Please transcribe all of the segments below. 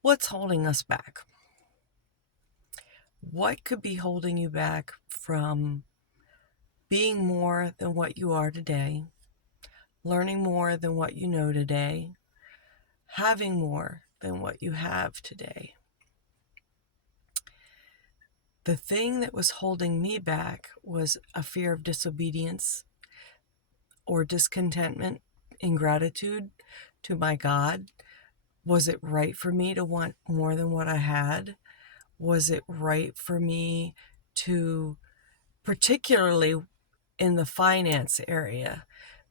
What's holding us back? What could be holding you back from being more than what you are today, learning more than what you know today, having more than what you have today? The thing that was holding me back was a fear of disobedience or discontentment, ingratitude to my God. Was it right for me to want more than what I had? Was it right for me to, particularly in the finance area,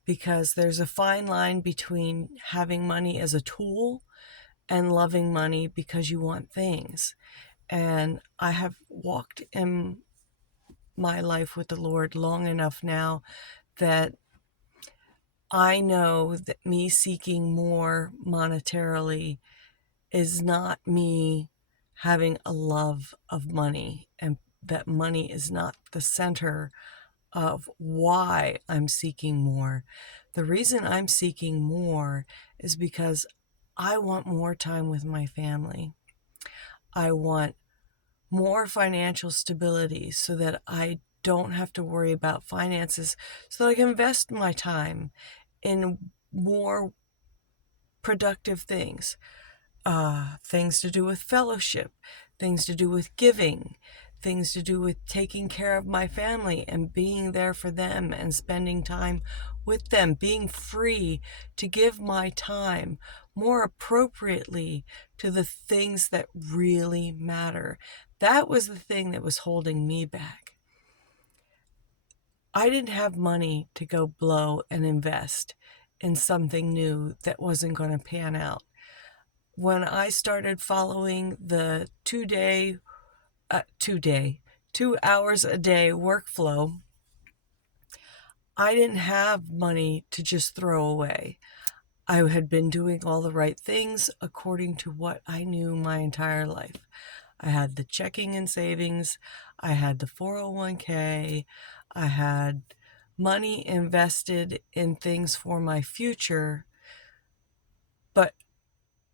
because there's a fine line between having money as a tool and loving money because you want things. And I have walked in my life with the Lord long enough now that I know that me seeking more monetarily is not me having a love of money, and that money is not the center of why I'm seeking more. The reason I'm seeking more is because I want more time with my family. I want more financial stability so that I don't have to worry about finances, so that I can invest my time in more productive things. Things to do with fellowship, things to do with giving, things to do with taking care of my family and being there for them and spending time with them, being free to give my time more appropriately to the things that really matter. That was the thing that was holding me back. I didn't have money to go blow and invest in something new that wasn't going to pan out. When I started following the 2 hours a day workflow, I didn't have money to just throw away. I had been doing all the right things according to what I knew my entire life. I had the checking and savings, I had the 401k, I had money invested in things for my future, but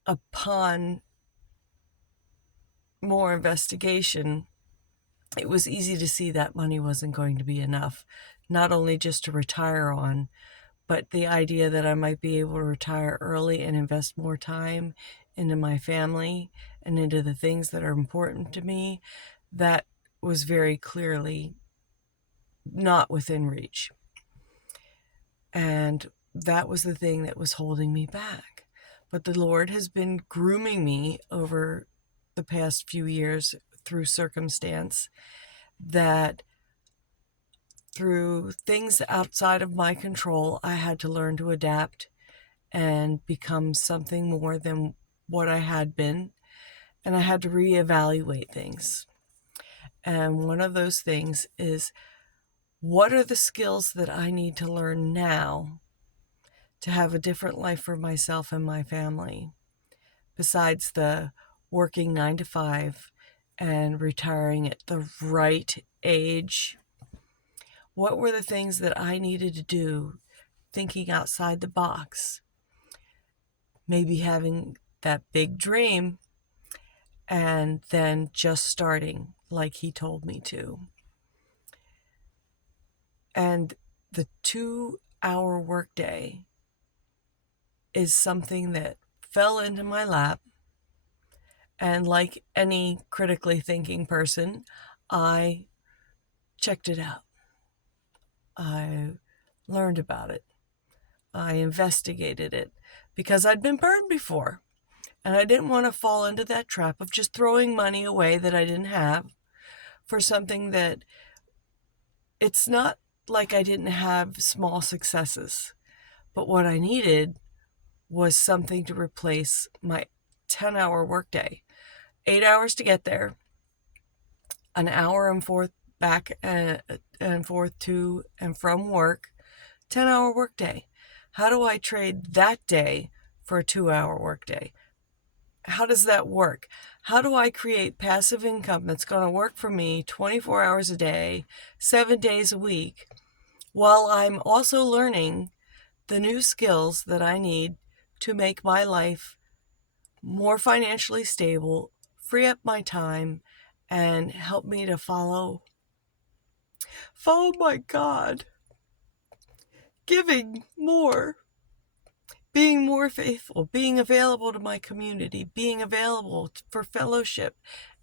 upon more investigation, it was easy to see that money wasn't going to be enough, not only just to retire on, but the idea that I might be able to retire early and invest more time into my family and into the things that are important to me, that was very clearly not within reach. And that was the thing that was holding me back. But the Lord has been grooming me over the past few years through circumstance, that through things outside of my control, I had to learn to adapt and become something more than what I had been. And I had to reevaluate things. And one of those things is, what are the skills that I need to learn now to have a different life for myself and my family, besides the working 9 to 5 and retiring at the right age? What were the things that I needed to do, thinking outside the box? Maybe having that big dream and then just starting like he told me to. And the 2-hour workday is something that fell into my lap. And like any critically thinking person, I checked it out. I learned about it. I investigated it because I'd been burned before. And I didn't want to fall into that trap of just throwing money away that I didn't have for something that, it's not like I didn't have small successes, but what I needed was something to replace my 10-hour workday. 8 hours to get there, an hour and forth back and forth to and from work, 10-hour workday. How do I trade that day for a 2-hour workday? How does that work? How do I create passive income that's going to work for me 24 hours a day, 7 days a week, while I'm also learning the new skills that I need to make my life more financially stable, free up my time, and help me to follow my God, giving more, being more faithful, being available to my community, being available for fellowship,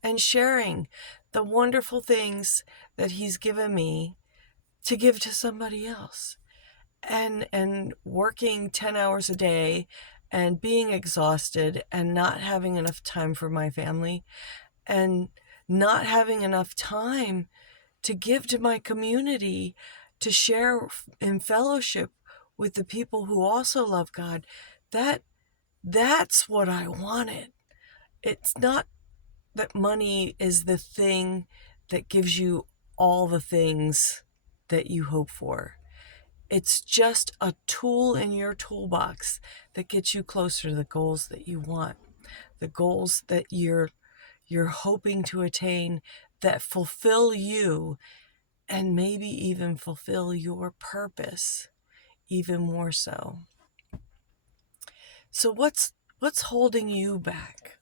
and sharing the wonderful things that He's given me to give to somebody else. And working 10 hours a day and being exhausted and not having enough time for my family and not having enough time to give to my community, to share in fellowship with the people who also love God. That's what I wanted. It's not that money is the thing that gives you all the things that you hope for. It's just a tool in your toolbox that gets you closer to the goals that you want, the goals that you're hoping to attain, that fulfill you and maybe even fulfill your purpose even more so. So what's holding you back?